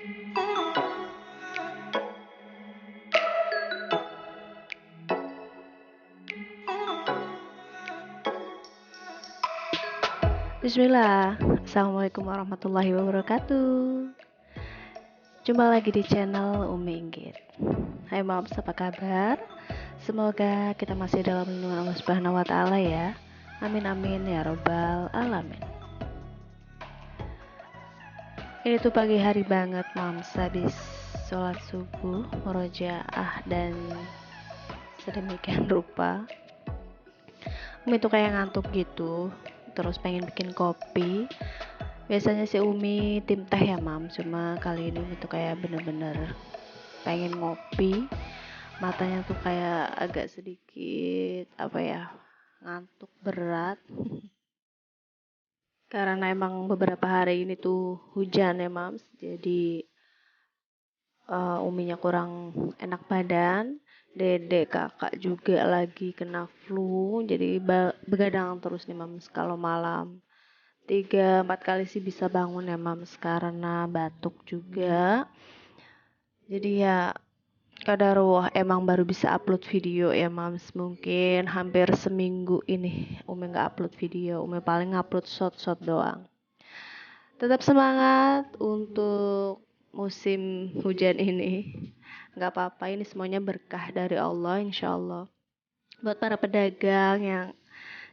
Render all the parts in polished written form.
Bismillah, Assalamualaikum warahmatullahi wabarakatuh. Jumpa lagi di channel Umi Inggit. Hai moms, apa kabar? Semoga kita masih dalam lindungan Allah Subhanahu wa Ta'ala ya. Amin amin ya robbal alamin. Ini tuh pagi hari banget moms, habis sholat subuh, murojaah dan sedemikian rupa. Umi tuh kayak ngantuk gitu, terus pengen bikin kopi. Biasanya si Umi tim teh ya mam, cuma kali ini tuh kayak bener-bener pengen ngopi. Matanya tuh kayak agak sedikit ngantuk berat karena emang beberapa hari ini tuh hujan ya mams, jadi Uminya kurang enak badan. Dedek kakak juga lagi kena flu, jadi begadang terus nih mams kalau malam. 3-4 kali sih bisa bangun ya mams karena batuk juga. Jadi ya kadarullah emang baru bisa upload video ya mams. Mungkin hampir seminggu ini Umi nggak upload video. Umi paling upload short doang. Tetap semangat untuk musim hujan ini. Nggak apa-apa, ini semuanya berkah dari Allah insya Allah. Buat para pedagang yang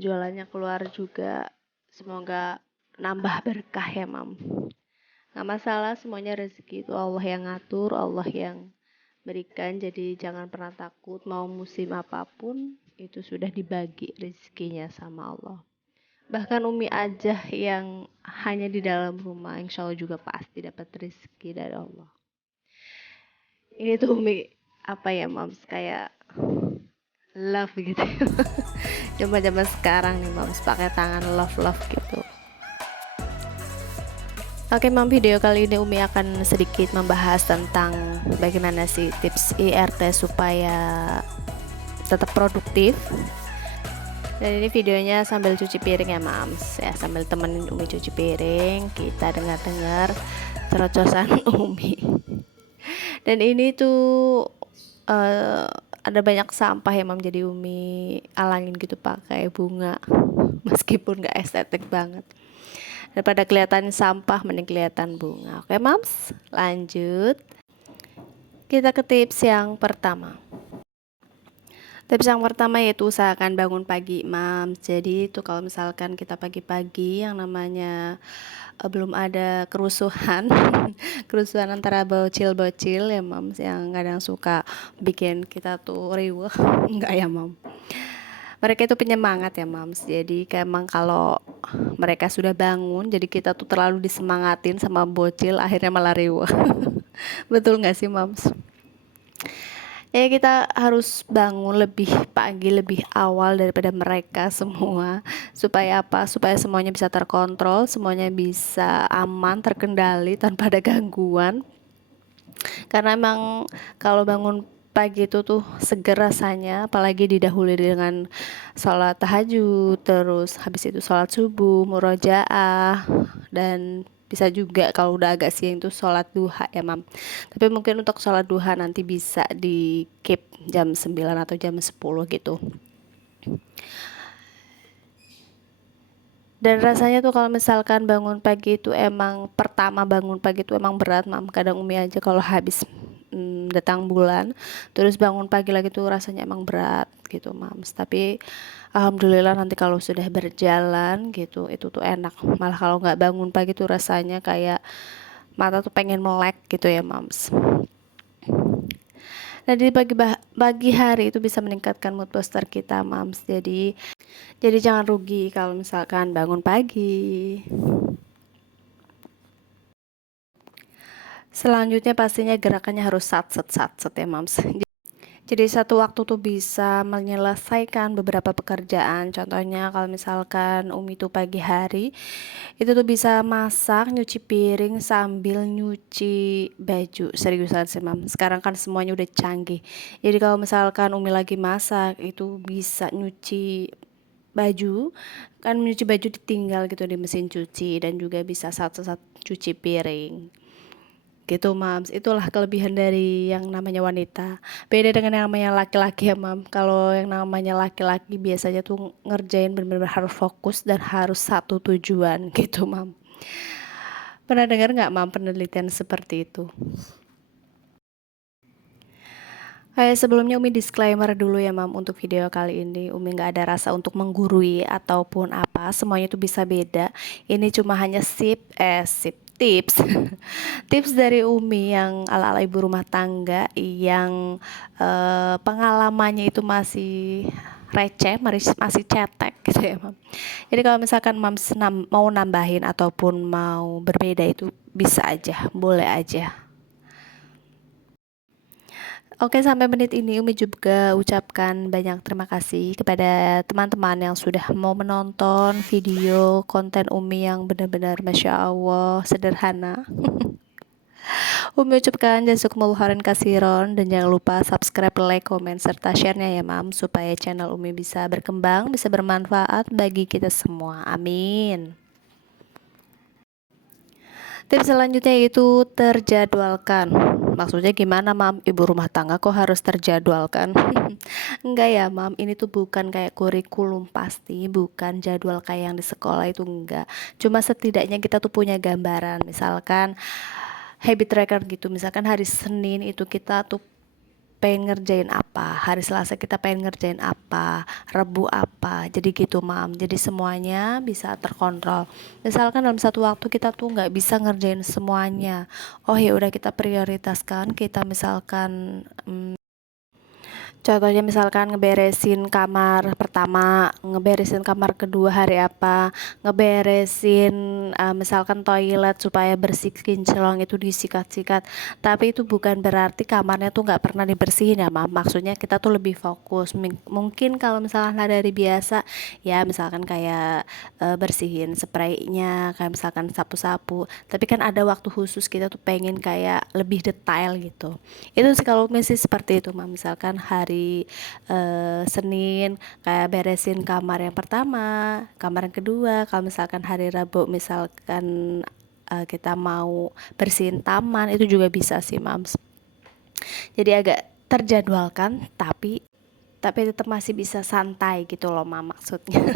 jualannya keluar juga, semoga nambah berkah ya mam. Nggak masalah, semuanya rezeki itu Allah yang ngatur, Allah yang berikan. Jadi jangan pernah takut, mau musim apapun itu sudah dibagi rezekinya sama Allah. Bahkan Umi aja yang hanya di dalam rumah, insya Allah juga pasti dapat rezeki dari Allah. Ini tuh Umi mams, kayak love gitu. Zaman sekarang nih mams pakai tangan love gitu. Oke mam, video kali ini Umi akan sedikit membahas tentang bagaimana sih tips IRT supaya tetap produktif. Dan ini videonya sambil cuci piring ya mams ya, sambil temenin Umi cuci piring, kita dengar cerocosan Umi. Dan ini tuh ada banyak sampah ya mam, jadi Umi alangin gitu pakai bunga meskipun gak estetik banget. Daripada kelihatan sampah mending kelihatan bunga. Oke mams, lanjut kita ke tips yang pertama. Tips yang pertama yaitu usahakan bangun pagi mams. Jadi itu kalau misalkan kita pagi-pagi yang namanya belum ada kerusuhan kerusuhan antara bocil-bocil ya mams, yang kadang suka bikin kita tuh riweh enggak ya mam, mereka itu penyemangat ya mams. Jadi emang kalau mereka sudah bangun, jadi kita tuh terlalu disemangatin sama bocil, akhirnya malah riweh betul nggak sih mams? Ya kita harus bangun lebih pagi, lebih awal daripada mereka semua. Supaya apa? Supaya semuanya bisa terkontrol, semuanya bisa aman, terkendali tanpa ada gangguan. Karena emang kalau bangun pagi itu tuh seger rasanya, apalagi didahului dengan sholat tahajud, terus habis itu sholat subuh, murojaah, dan bisa juga kalau udah agak siang itu sholat duha ya mam. Tapi mungkin untuk sholat duha nanti bisa di keep jam 9 atau jam 10 gitu. Dan rasanya tuh kalau misalkan bangun pagi itu emang berat mam. Kadang Umi aja kalau habis datang bulan terus bangun pagi lagi tuh rasanya emang berat gitu mams. Tapi alhamdulillah nanti kalau sudah berjalan gitu itu tuh enak. Malah kalau nggak bangun pagi tuh rasanya kayak mata tuh pengen melek gitu ya mams. Nah di pagi hari itu bisa meningkatkan mood booster kita mams. Jadi jangan rugi kalau misalkan bangun pagi. Selanjutnya pastinya gerakannya harus sat-set ya mams. Jadi satu waktu tuh bisa menyelesaikan beberapa pekerjaan. Contohnya kalau misalkan Umi tuh pagi hari itu tuh bisa masak, nyuci piring sambil nyuci baju. Seriusan sih mam, sekarang kan semuanya udah canggih. Jadi kalau misalkan Umi lagi masak itu bisa nyuci baju, kan nyuci baju ditinggal gitu di mesin cuci, dan juga bisa satu-satu cuci piring. gitu Mams. Itulah kelebihan dari yang namanya wanita, beda dengan yang namanya laki-laki ya Mam. Kalau yang namanya laki-laki biasanya tuh ngerjain bener-bener harus fokus dan harus satu tujuan gitu Mam. Pernah dengar nggak Mam penelitian seperti itu? Kayak sebelumnya Umi disclaimer dulu ya Mam, untuk video kali ini Umi nggak ada rasa untuk menggurui ataupun apa, semuanya itu bisa beda. Ini cuma hanya tips tips dari Umi yang ala-ala ibu rumah tangga yang pengalamannya itu masih receh, masih cetek gitu ya Mam. Jadi kalau misalkan Mam mau nambahin ataupun mau berbeda itu bisa aja, boleh aja. Oke, sampai menit ini Umi juga ucapkan banyak terima kasih kepada teman-teman yang sudah mau menonton video konten Umi yang benar-benar Masya Allah sederhana. Umi ucapkan jazakumullah khairan kasiron, dan jangan lupa subscribe, like, komen, serta share-nya ya Mam, supaya channel Umi bisa berkembang, bisa bermanfaat bagi kita semua. Amin. Tips selanjutnya itu terjadwalkan. Maksudnya gimana Mam? Ibu rumah tangga kok harus terjadwalkan? Enggak ya Mam, ini tuh bukan kayak kurikulum pasti, bukan jadwal kayak yang di sekolah, itu enggak. Cuma setidaknya kita tuh punya gambaran, misalkan habit tracker gitu. Misalkan hari Senin itu kita tuh pengen ngerjain apa, hari Selasa kita pengen ngerjain apa, Rabu apa, jadi gitu Mam. Jadi semuanya bisa terkontrol. Misalkan dalam satu waktu kita tuh nggak bisa ngerjain semuanya, oh ya udah kita prioritaskan, kita misalkan contohnya misalkan ngeberesin kamar pertama, ngeberesin kamar kedua hari apa, ngeberesin misalkan toilet supaya bersih kinclong itu disikat-sikat. Tapi itu bukan berarti kamarnya tuh nggak pernah dibersihin ya Mam. Maksudnya kita tuh lebih fokus. Mungkin kalau misalkan dari biasa ya misalkan kayak bersihin spraynya, kayak misalkan sapu-sapu. Tapi kan ada waktu khusus kita tuh pengen kayak lebih detail gitu. Itu sih kalau masih seperti itu Mam. Misalkan hari Senin kayak beresin kamar yang pertama, kamar yang kedua. Kalau misalkan hari Rabu misalkan kita mau bersihin taman, itu juga bisa sih Mams. Jadi agak terjadwalkan, tapi tetap masih bisa santai gitu loh Mam, maksudnya.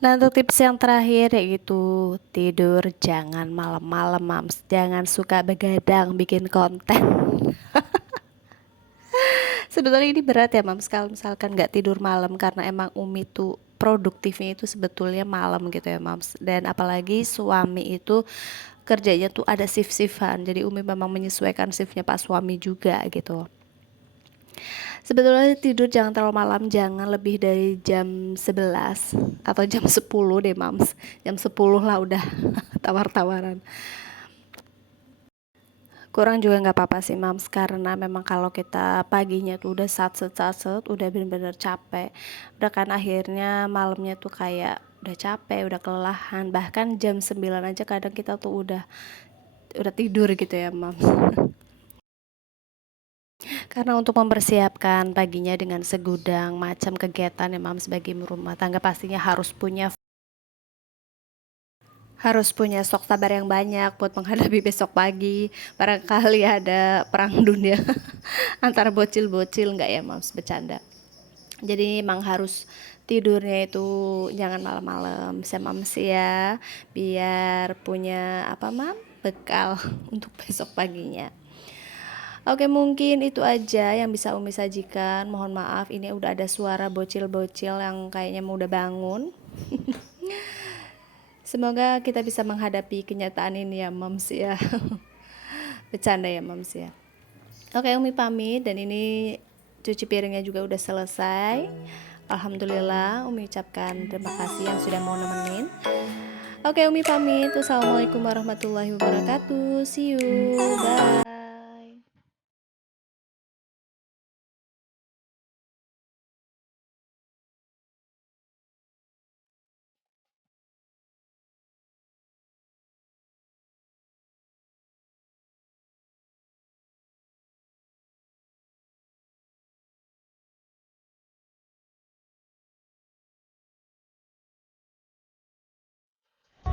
Nah, untuk tips yang terakhir yaitu tidur jangan malam-malam Mams. Jangan suka begadang bikin konten. Sebetulnya ini berat ya Mams, kalau misalkan nggak tidur malam, karena emang Umi tuh produktifnya itu sebetulnya malam gitu ya Mams. Dan apalagi suami itu kerjanya tuh ada shift-shiftan, jadi Umi memang menyesuaikan shiftnya Pak suami juga gitu. Sebetulnya tidur jangan terlalu malam, jangan lebih dari jam 11 atau jam 10 deh Mams. Jam 10 lah udah tawar-tawaran. Kurang juga nggak apa-apa sih Mams, karena memang kalau kita paginya tuh udah satset udah bener-bener capek, udah kan akhirnya malamnya tuh kayak udah capek, udah kelelahan, bahkan jam 9 aja kadang kita tuh udah tidur gitu ya Mams. Karena untuk mempersiapkan paginya dengan segudang macam kegiatan ya Mams, sebagai rumah tangga pastinya harus punya stok sabar yang banyak buat menghadapi besok pagi. Barangkali ada perang dunia antara bocil-bocil, nggak ya Mams, bercanda. Jadi emang harus tidurnya itu jangan malam-malam bisa Mams ya, biar punya apa Mam, bekal untuk besok paginya. Oke, mungkin itu aja yang bisa Umi sajikan. Mohon maaf ini udah ada suara bocil-bocil yang kayaknya mau udah bangun. Semoga kita bisa menghadapi kenyataan ini ya Mams ya. Bercanda ya Mams ya. Oke, Umi pamit, dan ini cuci piringnya juga udah selesai. Alhamdulillah, Umi ucapkan terima kasih yang sudah mau nemenin. Oke, Umi pamit. Wassalamualaikum warahmatullahi wabarakatuh. See you. Bye.